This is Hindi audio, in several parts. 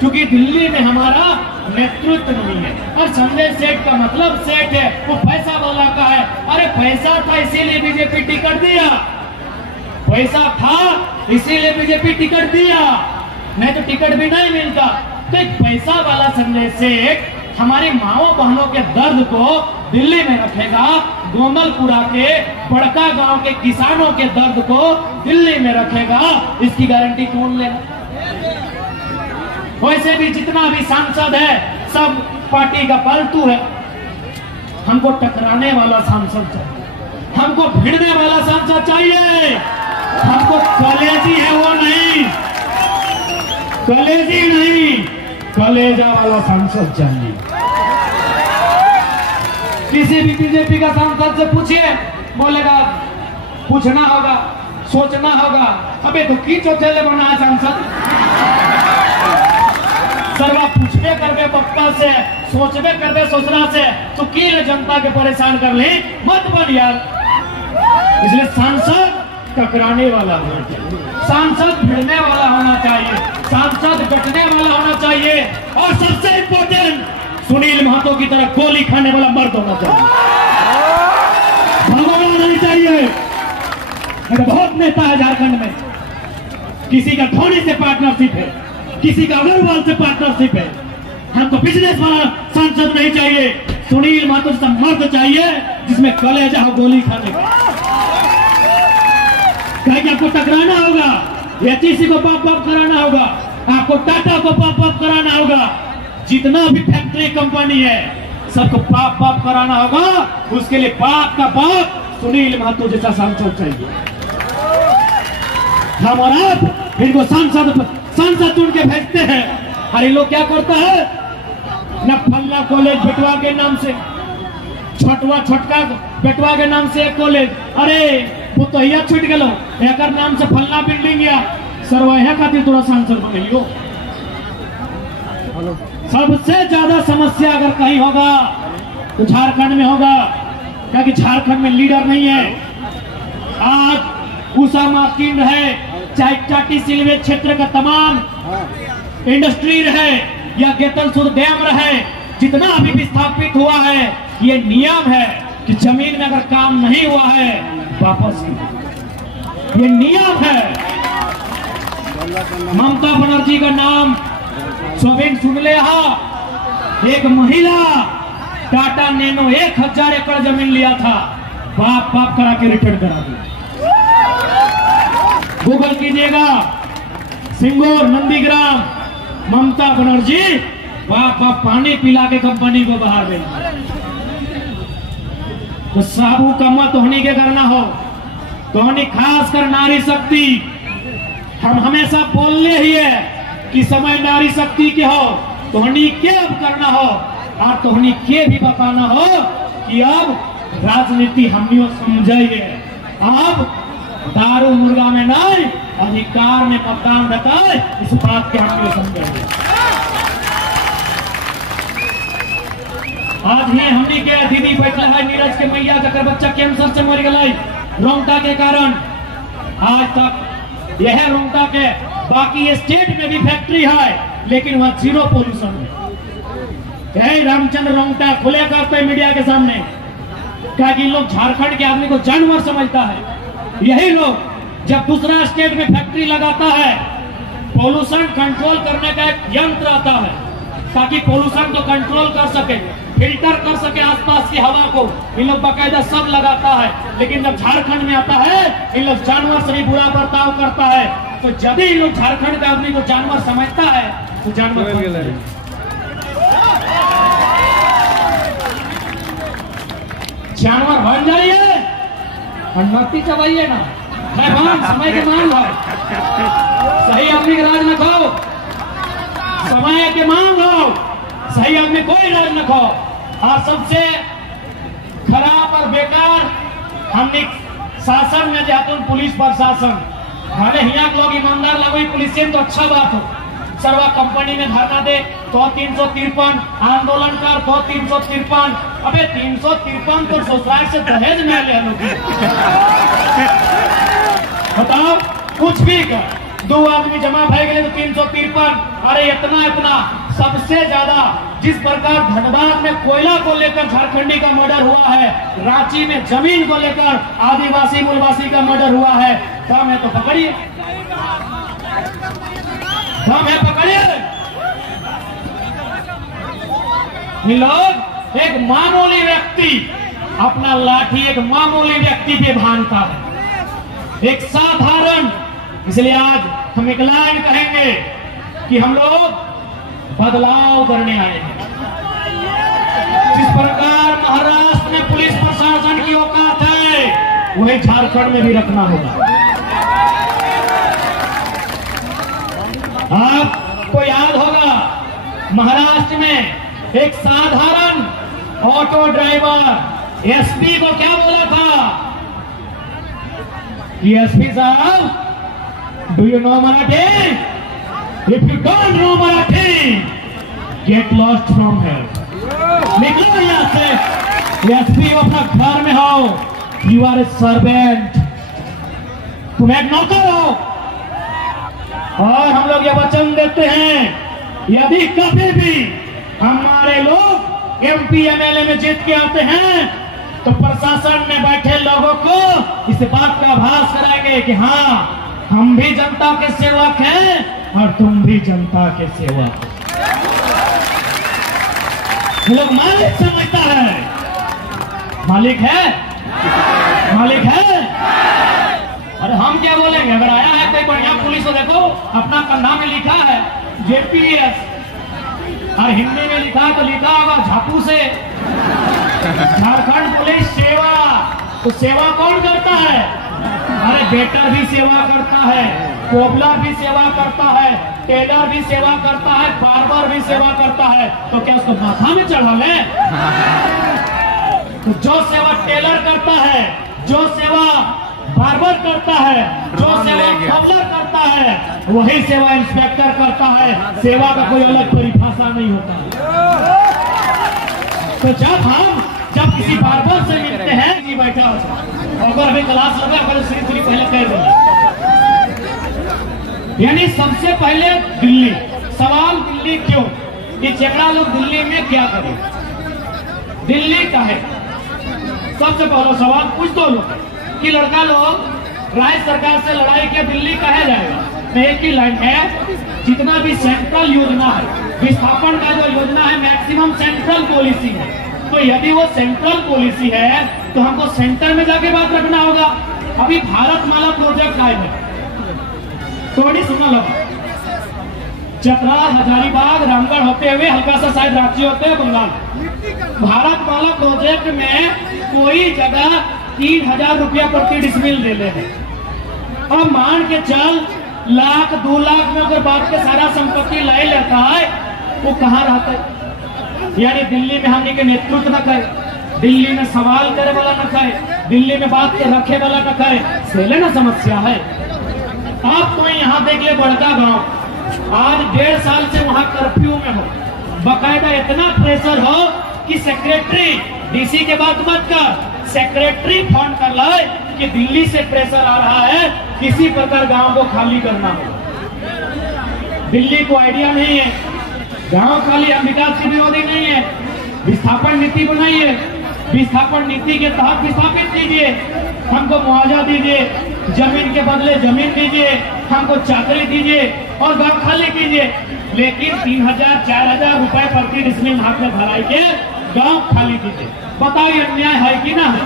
क्योंकि दिल्ली में हमारा नेतृत्व नहीं है। और संजय सेठ का मतलब सेठ है, वो पैसा वाला का है। अरे पैसा था इसीलिए बीजेपी टिकट दिया, पैसा था इसीलिए बीजेपी टिकट दिया, नहीं तो टिकट भी नहीं मिलता। तो एक पैसा वाला संजय सेठ हमारी माओ बहनों के दर्द को दिल्ली में रखेगा, गोमलपुरा के बड़का गांव के किसानों के दर्द को दिल्ली में रखेगा, इसकी गारंटी कौन लेगा? वैसे भी जितना भी सांसद है सब पार्टी का पालतू है। हमको टकराने वाला सांसद चाहिए, हमको भिड़ने वाला सांसद चाहिए, हमको कलेजी है वो नहीं, कलेजी नहीं, कलेजा वाला सांसद चाहिए। किसी भी बीजेपी का सांसद से पूछिए, बोलेगा पूछना होगा, सोचना होगा। अबे तो की चौथेले बना है सांसद, सर्वा पूछबे करबे पप्पा से, सोचबे करबे ससुरा से, तो की जनता के परेशान कर ले, मत बन यार। इसलिए सांसद टकराने वाला होना चाहिए, सांसद भिड़ने वाला होना चाहिए, सांसद डटने वाला होना चाहिए, और सबसे इम्पोर्टेंट सुनील महतो की तरह गोली खाने वाला मर्द होना चाहिए, भगवान नहीं चाहिए। बहुत नेता है झारखंड में, किसी का धोनी से पार्टनरशिप है, किसी का अग्रवाल से पार्टनरशिप है। हमको बिजनेस वाला सांसद नहीं चाहिए, सुनील महतो जैसा मर्द चाहिए जिसमें कलेजा हो गोली खाने का। कहीं आपको टकराना होगा, एचईसी को पाप पाप कराना होगा, आपको टाटा को पाप पाप कराना होगा, जितना भी फैक्ट्री कंपनी है सबको पाप पाप कराना होगा। उसके लिए पाप का पाप सुनील महतो जैसा सांसद चाहिए। हम और आप इनको सांसद चुन के भेजते हैं। अरे लोग क्या करता है न, फल्ला कॉलेज बेटवा के नाम से, छोटका बेटवा के नाम से एक कॉलेज, अरे वो तो यह छूट गलो, एक नाम से फल्ला बिल्डिंग या सरवाया खातिर थोड़ा सांसद बनियो। सबसे ज्यादा समस्या अगर कहीं होगा तो झारखंड में होगा, क्योंकि झारखंड में लीडर नहीं है। आज उषा मार्किन रहे, चाहे टाटी सिलवे क्षेत्र का तमाम इंडस्ट्री रहे या गेतलसूद डैम रहे, जितना अभी विस्थापित हुआ है, ये नियम है कि जमीन में अगर काम नहीं हुआ है वापस की, ये नियम है। ममता बनर्जी का नाम सोबिन सुन ले, एक महिला टाटा नैनो 1000 एकड़ जमीन लिया था, बाप बाप करा के रिटर्न करा दी। गूगल कीजिएगा, सिंगोर नंदीग्राम, ममता बनर्जी बाप बाप पानी पिला के कंपनी को बाहर गई। तो साबू का मत होने के करना हो तो होनी, खासकर नारी शक्ति। हम हमेशा बोलने ही है कि समय नारी शक्ति के हो, तोहनी के अब करना हो, और तोहनी के भी बताना हो कि अब राजनीति हमनियों समझाइए, अब दारू मुर्गा में नहीं, अधिकार में मतदान रहता है, इस बात के हमनियों समझाइए। आज ही हमनी के दीदी बैठा है नीरज के मैया, जकर बच्चा कैंसर से मर गई रोंगटा के कारण। आज तक यह रोंगटा के बाकी स्टेट में भी फैक्ट्री है, लेकिन वह जीरो पोल्यूशन है। रामचंद्र रोंगटा खुले करते हैं मीडिया के सामने, क्या कि लोग झारखंड के आदमी को जानवर समझता है। यही लोग जब दूसरा स्टेट में फैक्ट्री लगाता है, पोल्यूशन कंट्रोल करने का एक यंत्र आता है, ताकि पोल्यूशन को कंट्रोल कर सके, फिल्टर कर सके आसपास की हवा को, इन लोग बाकायदा सब लगाता है। लेकिन जब झारखंड में आता है, इन लोग जानवर से भी बुरा बर्ताव करता है। तो जब भी लोग झारखंड के आदमी को जानवर समझता है तो जानवर बन जाइए और नत्ती चबाइए ना, समय के मान लो, सही आदमी का राज न खाओ, समय के मान लो, सही आदमी कोई राज न खाओ। और सबसे खराब और बेकार हमने शासन में जाते पुलिस प्रशासन, भले यहाँ लोग ईमानदार लगे पुलिस तो अच्छा बात हो, सर्वा कंपनी में धरना दे तो 353, आंदोलन कर तो 353। अबे 353 तो ससुराल से दहेज में ले लो, बताओ कुछ भी कर, 2 आदमी जमा भय गए तो 353। अरे इतना इतना सबसे ज्यादा जिस प्रकार धनबाद में कोयला को लेकर झारखंडी का मर्डर हुआ है, रांची में जमीन को लेकर आदिवासी मूलवासी का मर्डर हुआ है। दम है तो पकड़िए, दम है पकड़िए। ये लोग एक मामूली व्यक्ति अपना लाठी एक मामूली व्यक्ति पे भानता है, एक साधारण। इसलिए आज हम एक लाइन कहेंगे कि हम लोग बदलाव करने आए हैं। जिस प्रकार महाराष्ट्र में पुलिस प्रशासन की औकात है, वही झारखंड में भी रखना होगा। आपको याद होगा महाराष्ट्र में एक साधारण ऑटो ड्राइवर एसपी को क्या बोला था कि एसपी साहब, do you know Marathi? If you don't know Marathi, get lost from here. निकलो यहां से। एसपी अपना घर में हो, यू आर ए सर्वेंट, तुम एक नौकर हो। और हम लोग ये वचन देते हैं, यदि कभी भी हमारे लोग एमपी एमएलए में जीत के आते हैं तो प्रशासन में बैठे लोगों को इस बात का आभास कराएंगे कि हाँ, हम भी जनता के सेवक हैं और तुम भी जनता के सेवक। ये लोग मालिक समझता है, मालिक है, मालिक है। और हम क्या बोलेंगे? अगर आया है कोई बढ़िया पुलिस तो देखो अपना कंधा में लिखा है जेपीएस, और हिंदी में लिखा तो लिखा होगा झापू से झारखंड पुलिस सेवा। तो सेवा कौन करता है? अरे बेटा भी सेवा करता है, कोबलर भी सेवा करता है, टेलर भी सेवा करता है, बार्बर भी सेवा करता है। तो क्या उसको माथा में चढ़ा ले? तो जो सेवा टेलर करता है, जो सेवा बार्बर करता है, जो सेवा कोबलर करता है, वही सेवा इंस्पेक्टर करता है। सेवा का कोई अलग परिभाषा नहीं होता। तो जब किसी बार्बर से मिलते हैं, कि बैठा हो अगर अभी क्लास लगा, अगर श्री पहले कह दो, यानी सबसे पहले दिल्ली। सवाल दिल्ली क्यों? ये चेकड़ा लोग दिल्ली में क्या करें? दिल्ली का है सबसे पहला सवाल पूछ दो लोग कि लड़का लोग राज्य सरकार से लड़ाई किया, दिल्ली कहा जाएगा? एक ही लाइन है, जितना भी सेंट्रल योजना है, विस्थापन का जो योजना है मैक्सिमम सेंट्रल पॉलिसी है। तो यदि वो सेंट्रल पॉलिसी है तो हमको सेंटर में जाके बात रखना होगा। अभी भारत माला प्रोजेक्ट आए हैं, थोड़ी सुना लो, चतरा, हजारीबाग, रामगढ़ होते हुए हल्का सा शायद रांची होते हुए बंगाल। भारत माला प्रोजेक्ट में कोई जगह 3000 रुपया प्रति डिसमिल दे ले। अब मान के चल लाख 2 लाख में अगर बात के सारा संपत्ति लाई लेता है, वो कहाँ रहता है? यानी दिल्ली में हमने के नेतृत्व न करे, दिल्ली में सवाल करे वाला न खाए, दिल्ली में बात के रखे वाला न खाए, सेले ना समस्या है। आप तो यहाँ देख ले बड़का गांव, आज 1.5 साल से वहाँ कर्फ्यू में हो, बकायदा इतना प्रेशर हो कि सेक्रेटरी, डीसी के बात मत कर, सेक्रेटरी फोन कर लाए कि दिल्ली से प्रेशर आ रहा है, किसी प्रकार गांव को खाली करना हो। दिल्ली को आइडिया नहीं है, गांव खाली हम विकास के विरोधी नहीं है, विस्थापन नीति बनाइए, विस्थापन नीति के तहत विस्थापित कीजिए, हमको मुआवजा दीजिए, जमीन के बदले जमीन दीजिए, हमको चाकरी दीजिए और गांव खाली कीजिए। लेकिन 3000-4000 रुपए प्रति डिसमिल हाथ में भराई के गांव खाली कीजिए। बताओ ये अन्याय है कि ना है?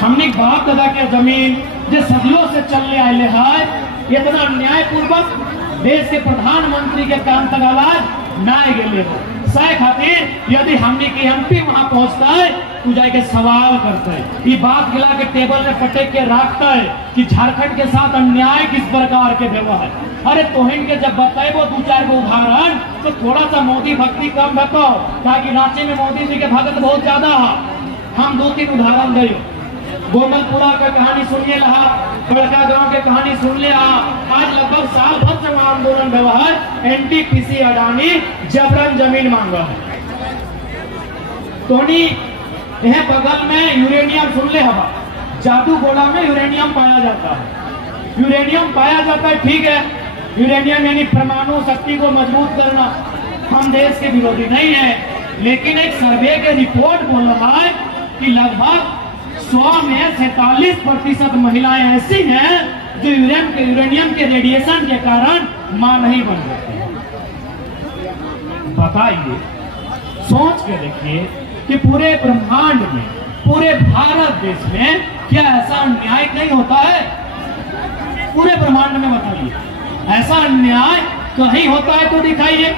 हमने बाप दादा के जमीन जो सदियों से चलने आए है, इतना अन्याय पूर्वक देश के प्रधानमंत्री के काम तक आवाज ना गए हो। सह खातिर यदि हमने की एमपी वहां पहुंचता है तो जाके सवाल करता है, ये बात गिला के टेबल में पटक के रखता है कि झारखंड के साथ अन्याय किस प्रकार के व्यवहार है। अरे तोहिन के जब बताएबो 2-4 गो उदाहरण तो थोड़ा सा मोदी भक्ति कम बताओ, ताकि रांची में मोदी जी के भगत बहुत ज्यादा है। हम 2-3 उदाहरण दे, गोमलपुरा का कहानी सुनिए लहा, बड़का गांव के कहानी सुन ले। आज लगभग साल भर से आंदोलन व्यवहार, एनटीपीसी अडानी जबरन जमीन मांगा है। तोनी यह बगल में यूरेनियम सुन ले हवा, जादू गोला में यूरेनियम पाया जाता है। यूरेनियम पाया जाता है, ठीक है, यूरेनियम यानी परमाणु शक्ति को मजबूत करना, हम देश के विरोधी नहीं है, लेकिन एक सर्वे के रिपोर्ट बोल रहा है कि लगभग 100 में 47% महिलाएं ऐसी हैं जो यूरेनियम के रेडिएशन के कारण मां नहीं बन सकती। बताइए, सोच के देखिए कि पूरे ब्रह्मांड में, पूरे भारत देश में क्या ऐसा अन्याय नहीं होता है? पूरे ब्रह्मांड में बताइए, ऐसा अन्याय कहीं होता है तो दिखाइए।